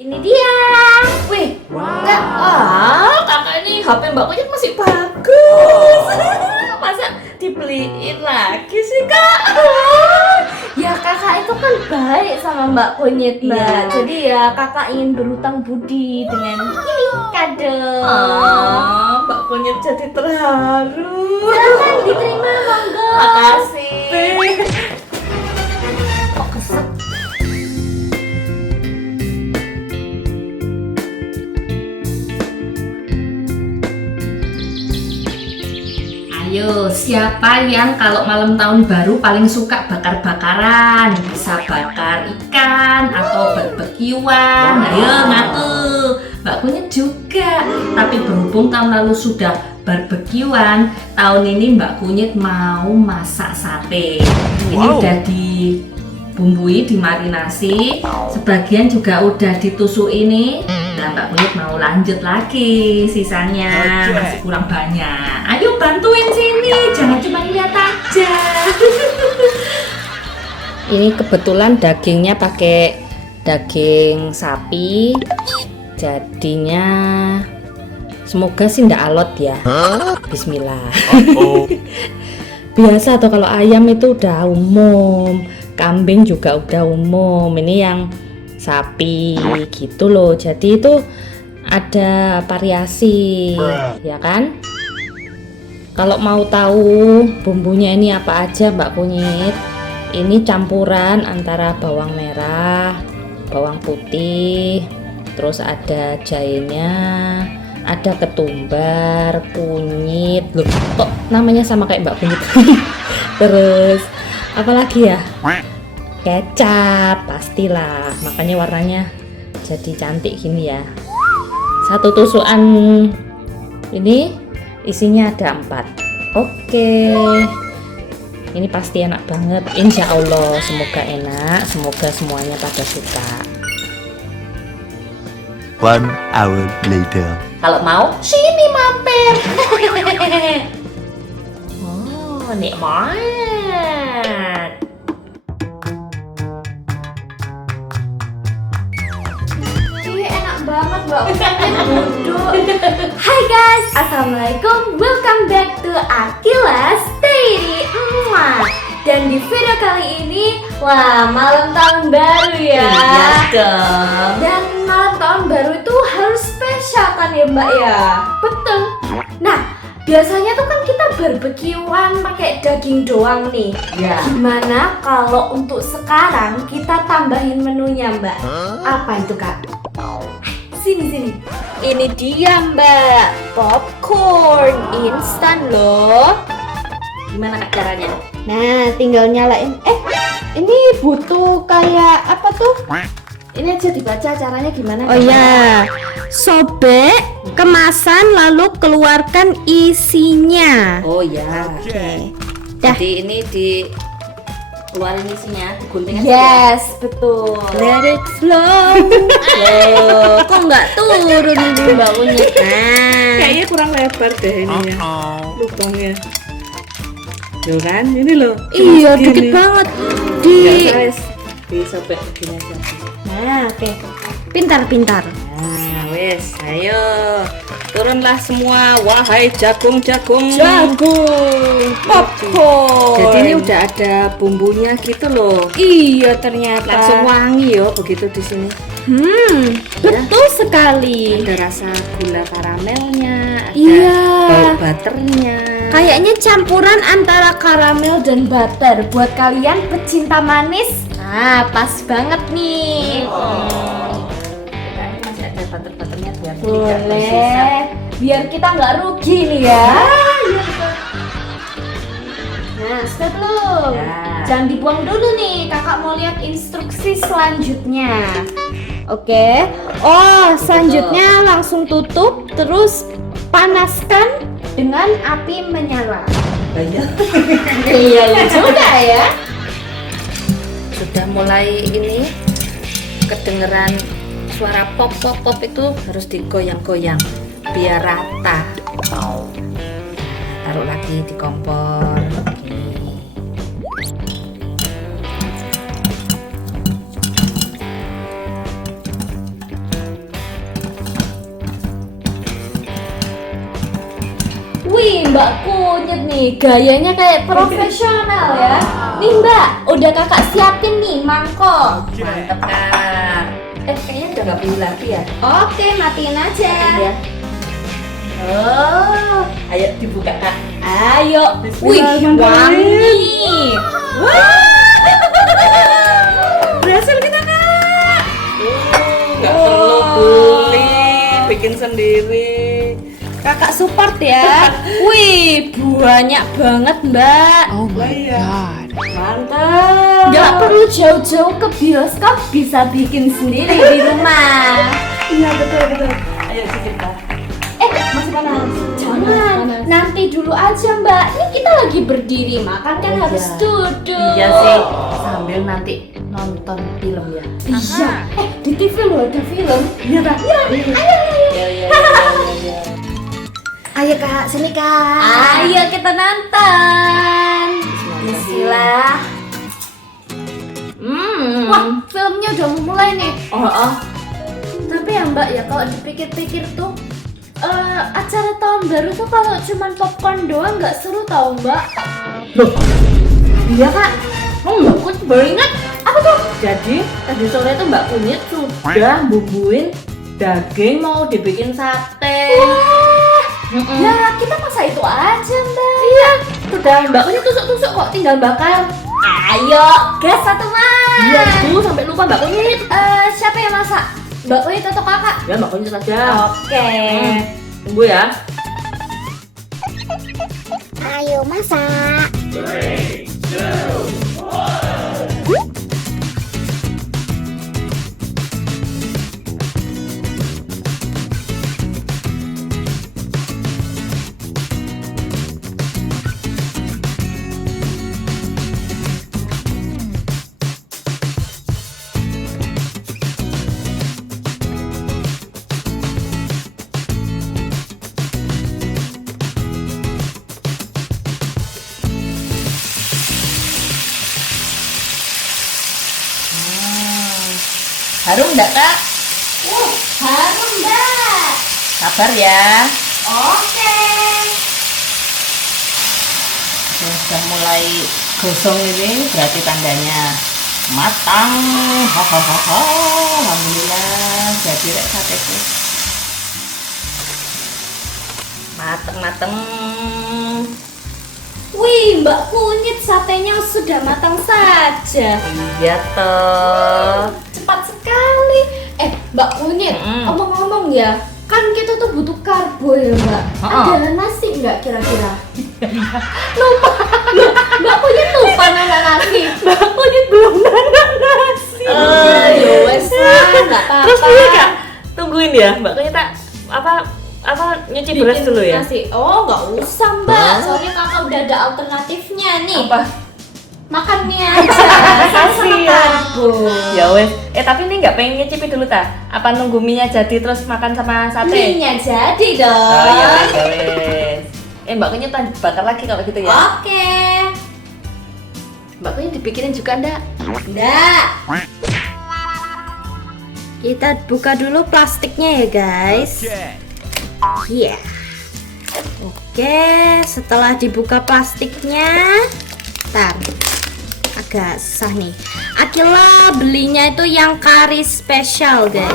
Ini dia. Wih, enggak. Kakak ini HP Mbak Kunyit masih bagus. Masa dibeliin lagi sih, Kak? Ya kakak itu kan baik sama Mbak Kunyit, Mbak. Iya. Jadi ya kakak ingin berhutang budi dengan ini kado. Mbak Kunyit jadi terharu. Silakan diterima, monggo. Makasih. Kok kesel? Ayo, siapa yang kalau malam tahun baru paling suka bakar-bakaran? Bisa bakar ikan atau barbekyuan. Ayo ngaku. Mbak Kunyit juga. Tapi berhubung tahun lalu sudah barbekyuan, tahun ini Mbak Kunyit mau masak sate. Ini udah dibumbui, dimarinasi. Sebagian juga udah ditusuk ini. Nah, Mbak Kunyit mau lanjut lagi sisanya, masih kurang banyak. Ayo bantuin sini, jangan cuma lihat aja. Ini kebetulan dagingnya pakai daging sapi, jadinya semoga sih ndak alot ya. Bismillah. Biasa tuh kalau ayam itu udah umum, kambing juga udah umum. Ini yang sapi gitu loh, jadi itu ada variasi ya kan. Kalau mau tahu bumbunya ini apa aja Mbak Kunyit, ini campuran antara bawang merah, bawang putih, terus ada jahenya, ada ketumbar, kunyit. Loh, kok namanya sama kayak Mbak Kunyit. Terus apalagi ya, kecap pastilah, makanya warnanya jadi cantik gini ya. Satu tusukan ini isinya ada 4. Oke, ini pasti enak banget, insya Allah. Semoga enak, semoga semuanya pada suka. 1 hour later. Kalau mau sini mampir. Oh, nikmat. Enak banget Mbak Kunyit duduk. Hai guys, assalamualaikum, welcome back to Akilas Daily. Dan di video kali ini, wah, malam tahun baru ya. Iya dong. Dan malam tahun baru itu harus spesial kan ya Mbak ya? Betul. Nah, biasanya tuh kan kita barbekyuan pakai daging doang nih. Ya. Gimana kalau untuk sekarang kita tambahin menunya Mbak? Apa itu Kak? Sini. Ini dia Mbak, popcorn instan loh. Gimana Kak caranya? Nah, tinggal nyalain. Ini butuh kayak apa tuh? Ini aja dibaca caranya gimana? Oh ya, sobek kemasan lalu keluarkan isinya. Oh ya. Oke. Dah. Jadi ini keluarin isinya, digunting aja. Yes, betul. Let it flow. Loh, kok nggak turun ini Mbak Kunyit? Nah, Kayaknya kurang lebar deh ininya, lubangnya. Tuh kan, ini loh. iya Segini. dikit banget. Nggak guys, disobek begini aja. Nah, oke. Pintar-pintar. Nah, wes, ayo turunlah semua, wahai jagung-jagung. Popcorn. Jadi ini udah ada bumbunya gitu loh. Iya ternyata. Langsung wangi yo begitu di sini. Betul sekali. Ada rasa gula karamelnya, ada Iya. bau butternya. Kayaknya campuran antara karamel dan butter. Buat kalian pecinta manis, nah pas banget nih. Kayaknya masih ada butter-butternya biar tidak tersisa. Boleh, biar kita nggak rugi nih ya. Nah, stop dulu. Ya. Jangan dibuang dulu nih, kakak mau lihat instruksi selanjutnya. Oke. Oh, selanjutnya langsung tutup, terus panaskan dengan api menyala. Iya juga ya. Sudah mulai ini kedengeran suara pop itu harus digoyang-goyang biar rata. Taruh lagi di kompor. Gini. Wih, Mbak Kunyit nih, gayanya kayak profesional ya. Nih Mbak, udah kakak siapin nih mangkok. Mantep Kak. Kayaknya udah nggak perlu lagi ya. Oke, matiin aja. Ya. Oh, ayo dibuka Kak. Ayo. Wih, Bismillahirrahmanirrahim. wangi. Berhasil kita Kak. Nggak Wow. perlu beli, bikin sendiri. Kakak support ya. Wih, banyak banget Mbak. Lah iya. Mantap. Nggak perlu jauh-jauh ke bioskop, bisa bikin sendiri di rumah. Iya betul. Ayo cicip Kak. Masih panas. Jangan, nanti dulu aja Mbak. Ini kita lagi berdiri, makan kan harus duduk. Iya sih, sambil nanti nonton film ya. Iya. Di TV loh ada film. Iya Kak. Iya. Ayo Kak, sini Kak. Ayo kita nonton. Bismillah. Wah, filmnya udah mau mulai nih. Tapi ya Mbak ya, kalau dipikir-pikir tuh acara tahun baru tuh kalau cuman popcorn doang nggak seru tau Mbak. Loh, Iya Kak. Mbak Kunyit baru ingat apa tuh? Jadi tadi sore tuh Mbak Kunyit sudah bumbuin daging mau dibikin sate. Ya kita masa itu aja Mbak. Iya. Udah Mbak Kunyit tusuk-tusuk kok, tinggal bakar. Ayo, gas satu mas. Iya tuh sampai lupa Mbak Kunyit. Siapa yang masak? Mbak Kunyit atau kakak? Ya Mbak Kunyit aja. Oke. Tunggu ya. Ayo masak. Harum enggak Kak? Harum Mbak. Sabar ya. Oke. Sudah mulai gosong ini berarti tandanya matang. Hahaha. Alhamdulillah jadi rek sateku. Mateng. Wih, Mbak Kunyit satenya sudah matang saja. Iya toh. Cepat sekali. Mbak Kunyit, omong-omong ya, kan kita tuh butuh karbo ya Mbak. Ada nasi nggak kira-kira? Lupa. Loh, Mbak Kunyit lupa nana nasi. Mbak Kunyit belum nana nasi. Ya wes lah, nggak apa-apa. Terus ini Kak, tungguin ya Mbak Kunyit tak apa nyuci beras dulu ya? Nasi. Oh, nggak usah Mbak. Soalnya kakak udah ada alternatifnya nih. Apa? Makan mie aja. Kasihan. Ya wes. Tapi ini nggak pengen nyicipi dulu ta? Apa nunggu mie-nya jadi terus makan sama sate? Mie-nya jadi dong. Oh iya wes. Mbak Kunyit bakar lagi kalau gitu ya? Oke. Mbak Kunyit dibikinin juga ndak? Nggak. Kita buka dulu plastiknya ya guys. Iya. Oke, setelah dibuka plastiknya, tar, agak susah nih. Akila belinya itu yang kari spesial guys.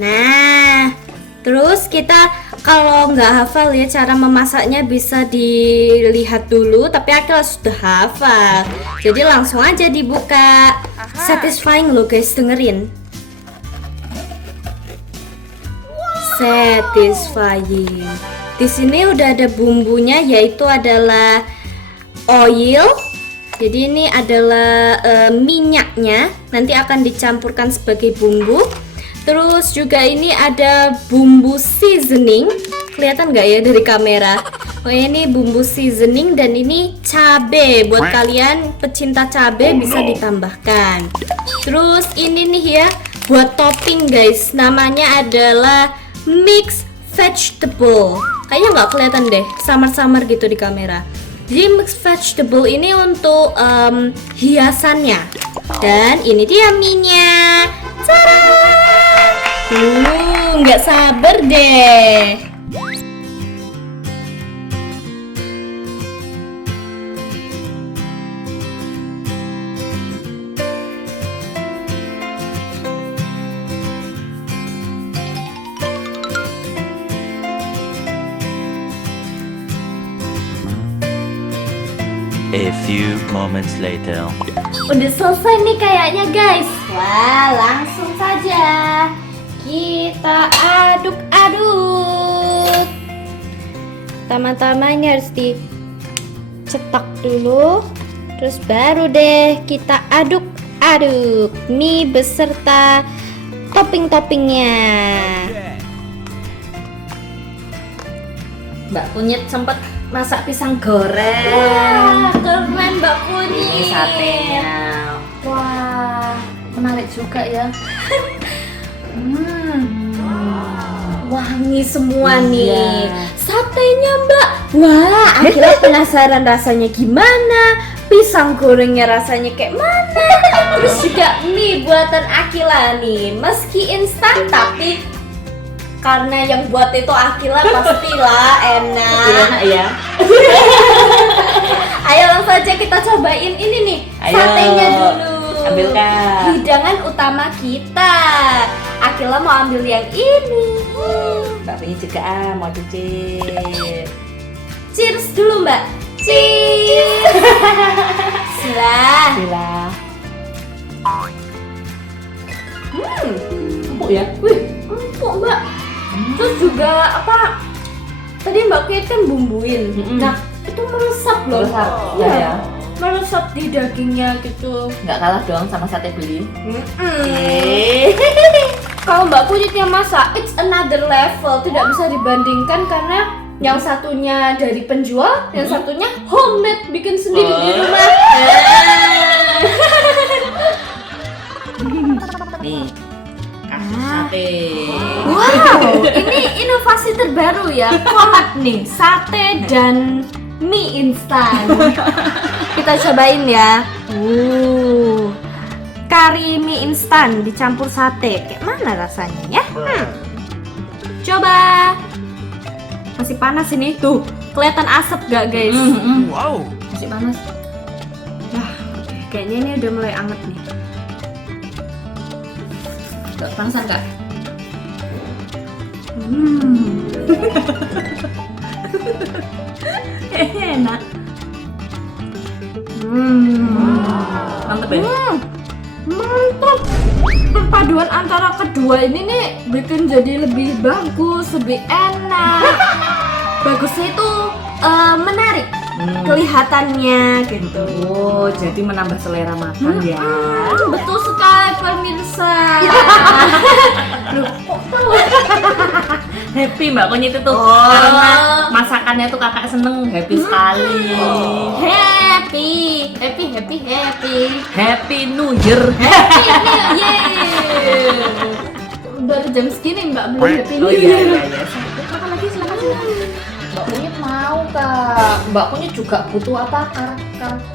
Nah, terus kita kalau nggak hafal ya cara memasaknya bisa dilihat dulu, tapi Akila sudah hafal. Jadi langsung aja dibuka. Satisfying loh guys, dengerin. Satisfying. Di sini udah ada bumbunya, yaitu adalah oil. Jadi ini adalah minyaknya, nanti akan dicampurkan sebagai bumbu. Terus juga ini ada bumbu seasoning, kelihatan nggak ya dari kamera? Oh ini bumbu seasoning dan ini cabe. Buat kalian pecinta cabe bisa ditambahkan. Terus ini nih ya, buat topping guys, namanya adalah mix vegetable. Kayaknya nggak kelihatan deh, samar-samar gitu di kamera. Jadi mix vegetable ini untuk hiasannya. Dan ini dia mie-nya. Nggak sabar deh. A few moments later. Udah selesai nih kayaknya guys. Wah, langsung saja kita aduk-aduk. Pertama-tama ini harus dicetak dulu. Terus baru deh kita aduk-aduk mie beserta topping-toppingnya. Mbak Kunyit sempet masak pisang goreng. Wah, keren Mbak Kunyit. Ini satenya. Wah, menarik juga ya. Wangi semua Iya. nih satenya Mbak. Wah, akhirnya penasaran rasanya gimana, pisang gorengnya rasanya kayak mana. Terus juga mie buatan Akila nih, meski instan tapi karena yang buat itu Akila pastilah enak. Enak ya. Ayo langsung aja kita cobain ini nih. Ayo, Satenya dulu. ambilkan. Hidangan utama kita. Akila mau ambil yang ini. Mbak Kunyit juga mau cicip. Cheers dulu Mbak. Cheers. Bismillah. Bila. Empuk ya. Wih, empuk Mbak. Terus juga apa? Tadi Mbak Kunyit kan bumbuin. Nah, itu meresap loh. Meresap, Iya. ya. Meresap di dagingnya gitu. Nggak kalah doang sama sate beli. Kalau Mbak Kunyit yang masak, it's another level. Tidak bisa dibandingkan karena yang satunya dari penjual, yang satunya homemade, bikin sendiri di rumah. Nih, kasih sate. Wow, ini inovasi terbaru ya. Collab nih, sate dan mie instan. Kita cobain ya. Kari mie instan dicampur sate. Kayak mana rasanya ya? Coba. Masih panas ini tuh. Kelihatan asap gak guys? Wow. Masih panas. Kayaknya ini udah mulai anget nih. Nggak panasan Kak? Enak. Mantep ya? Mantap. Perpaduan antara kedua ini nih bikin jadi lebih bagus, lebih enak. Bagusnya itu menarik kelihatannya gitu. Oh, jadi menambah selera makan ya. Betul sekali pemirsa. Loh, kok tahu? Happy Mbak Kunyit itu Oh. karena masakannya tuh kakak seneng, happy sekali. Happy, happy, happy, happy. Happy New Year. Happy New Year. Baru jam segini Mbak belum Happy New Oh iya Year. iya iya. Makan lagi silakan. Mbak Kunyit mau Kak. Mbak Kunyit juga butuh apa?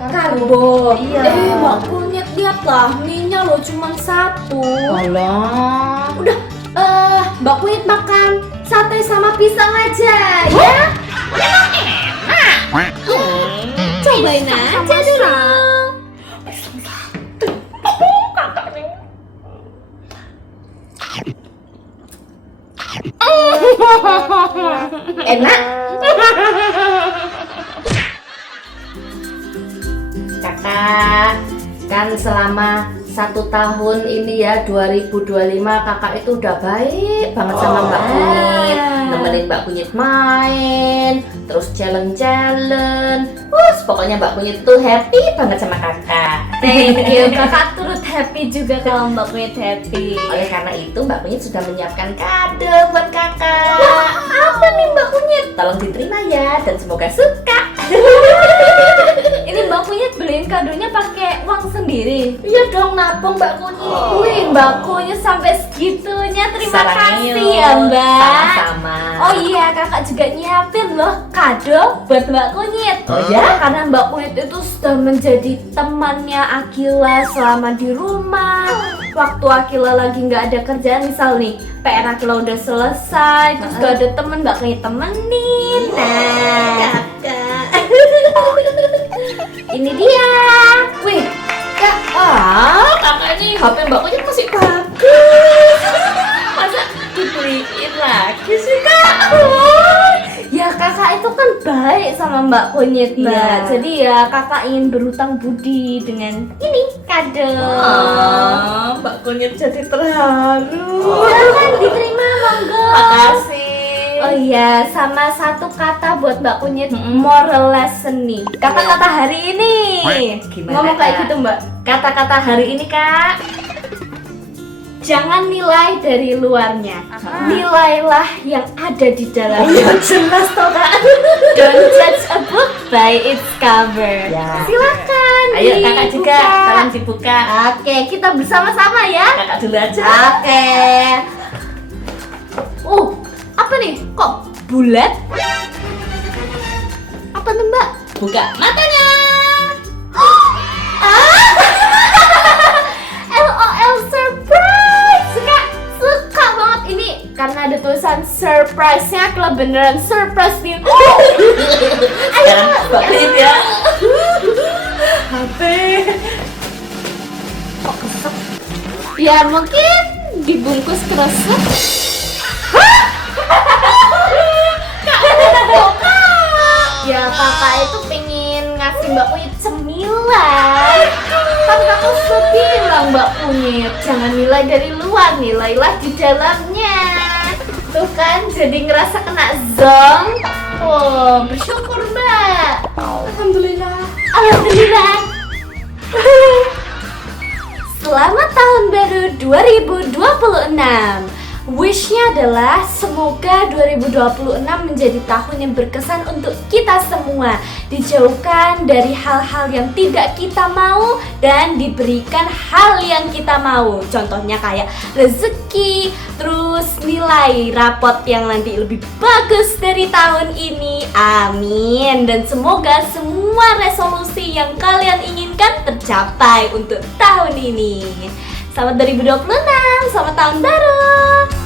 Karbo. Iya. Mbak Kunyit lihatlah, mie-nya loh cuma satu. Tolong. Udah, Mbak Kunyit makan sate sama pisang aja, ya? Cobain aja dulu. Enak. Kakak, kan selama 1 tahun ini ya 2025 kakak itu udah baik banget sama Mbak Kunyit, nemenin Mbak Kunyit main, terus challenge. Pokoknya Mbak Kunyit tuh happy banget sama kakak. Thank you, kakak turut happy juga kalau Mbak Kunyit happy. Oleh karena itu Mbak Kunyit sudah menyiapkan kado buat kakak. Apa nih Mbak Kunyit? Tolong diterima ya dan semoga suka. Ini Mbak Kunyit beliin kadonya pakai uang sendiri. Iya dong, nabung Mbak Kunyit. Wih, Mbak Kunyit sampai segitunya. Terima Sarangnya. kasih ya Mbak. Sama-sama. Oh iya, kakak juga nyiapin loh kado buat Mbak Kunyit. Oh ya? Karena Mbak Kunyit itu sudah menjadi temannya Akila selama di rumah. Waktu Akila lagi nggak ada kerjaan, misal nih PR Akila udah selesai, terus gak ada temen, Mbak Kunyit temenin. Nah, kakak. Ini dia. Wih, Kak, kakak ini HP Mbak Kunyit masih bagus. Masa dibeliin lagi sih Kak? ya kakak itu kan baik sama sama Mbak Kunyit, Mbak. Iya. Jadi ya kakak ingin berhutang budi dengan ini kado. Mbak Kunyit jadi terharu. Silakan diterima, monggo. Makasih. Oh iya, sama satu kata buat Mbak Kunyit, moral lesson nih. Kata-kata hari ini. Gimana, Ngomong kayak Kak? gitu, Mbak. Kata-kata hari ini, Kak. Jangan nilai dari luarnya. Nilailah yang ada di dalamnya. Jelas toh, Kak. Don't judge a book by its cover. Ya. Silakan. Ayo Kakak juga, dibuka. tolong dibuka. Oke, kita bersama-sama ya. Kakak dulu aja. Oke. Apa nih? Kok bulat? Apa tuh, Mbak? Buka matanya. LOL surprise. Suka banget ini karena ada tulisan surprise-nya. Kalau beneran surprise nih. Sekarang Mbak Kunyit ya. HP. Ya mungkin dibungkus kresek. Ya kakak itu pengen ngasih Mbak Kunyit cemilan. Kan kakak sudah bilang Mbak Kunyit jangan nilai dari luar, nilailah di dalamnya. Tuh kan jadi ngerasa kena zong. Oh bersyukur Mbak. Alhamdulillah. Alhamdulillah. Selamat tahun baru 2026. Wish-nya adalah semoga 2026 menjadi tahun yang berkesan untuk kita semua. Dijauhkan dari hal-hal yang tidak kita mau dan diberikan hal yang kita mau. Contohnya kayak rezeki, terus nilai rapot yang nanti lebih bagus dari tahun ini. Amin. Dan semoga semua resolusi yang kalian inginkan tercapai untuk tahun ini. Selamat 2026, selamat tahun baru.